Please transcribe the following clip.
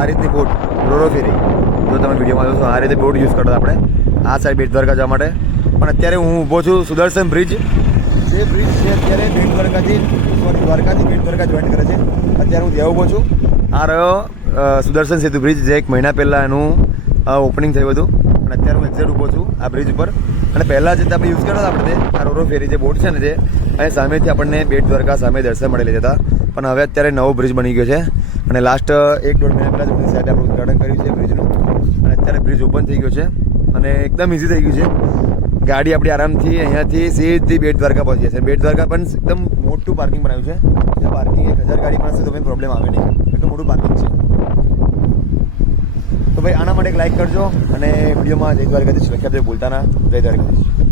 આ રીતની બોટ રોરો ફેરી જો તમે વિડીયોમાં જોશો આ રીતે બોટ યુઝ કરતા આપણે આ સાઈડ બેટ દ્વારકા જવા માટે. પણ અત્યારે હું ઊભો છું સુદર્શન બ્રિજ. જે બ્રિજ છે અત્યારે બેટ દ્વારકાથી દ્વારકાથી બેટ દ્વારકા જોઈન્ટ કરે છે. અત્યારે હું ત્યાં ઊભો છું. આ રહ્યો સુદર્શન સેતુ બ્રિજ જે 1 મહિના પહેલાં એનું ઓપનિંગ થયું હતું. અને અત્યારે હું એક્ઝેક્ટ ઊભો છું આ બ્રિજ ઉપર. અને પહેલાં જે આપણે યુઝ કરતા હતા આપણે આ રોરો ફેરી જે બોટ છે ને જે અહીં સામેથી આપણને બેટ દ્વારકા સામે દર્શન મળેલી હતા. પણ હવે અત્યારે નવો બ્રિજ બની ગયો છે અને લાસ્ટ 1-1.5 મહિના પહેલાં જ મોદી સાહેબે આપણું ઉદઘાટન કર્યું છે બ્રિજનું. અને અત્યારે બ્રિજ ઓપન થઈ ગયો છે અને એકદમ ઇઝી થઈ ગયું છે. ગાડી આપણી આરામથી અહીંયાથી સીધી બેટ દ્વારકા પહોંચી જશે. બેટ દ્વારકા પણ એકદમ મોટું પાર્કિંગ બનાવ્યું છે. ત્યાં પાર્કિંગ 1000 ગાડી પણ હશે તો કંઈ પ્રોબ્લેમ આવે નહીં. એટલું મોટું પાર્કિંગ છે. તો ભાઈ આના માટે એક લાઈક કરજો અને વિડીયોમાં જય દ્વારકાધીશ લખ્યા તો ભૂલતા ના. જય દ્વારકાધીશ.